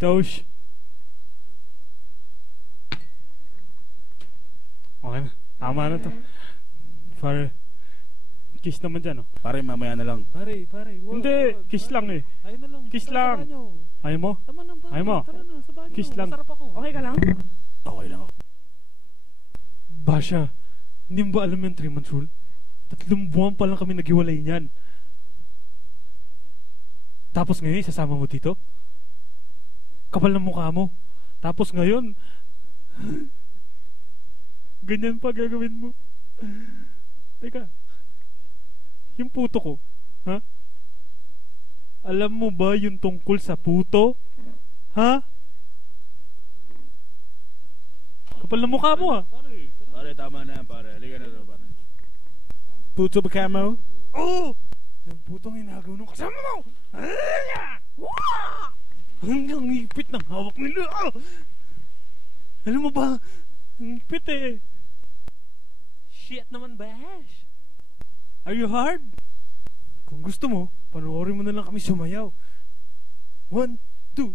Tosh. Okay na. Tama na to. Pare, kiss naman dyan, oh. Pare, mamaya na lang. Pare, Hindi, kiss lang eh. Ayun na lang. Kiss Tara, lang. samahan nyo. Ayaw mo? Tama na ba? Ayaw mo? Tara na, sabahan nyo. Kiss lang. Masarap ako. Okay ka lang? Okay lang ako. Basha, hindi mo ba alam yung 3-month rule? 3 buwan pa lang kami naghiwalay niyan. Tapos ngayon, isasama mo dito? Kapal ng mukha mo. Tapos ngayon, ganyan pa gagawin mo. Teka, yung puto ko, ha? Alam mo ba yung tungkol sa puto? Ha? Kapal ng mukha mo, ha? Pare, tama na yan, pare. Halika na doon, pare. Puto ba kamo? Oo! Yung putong inagaw nung kasama mo! Hanggang ipit ng hawak nila. Alam mo ba? Ang ipit eh. Shit naman, Bash. Are you hard? Kung gusto mo, panoorin mo na lang kami sumayaw. 1, 2,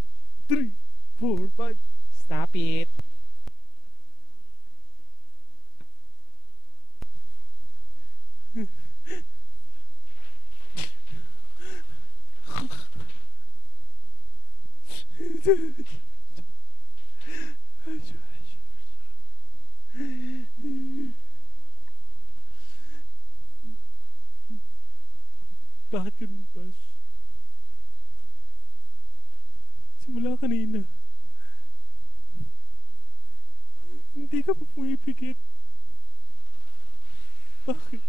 3, 4, 5. Stop it. Bakit ganun, Bas? Simula kanina. Hindi ka pa pumipikit. Bakit?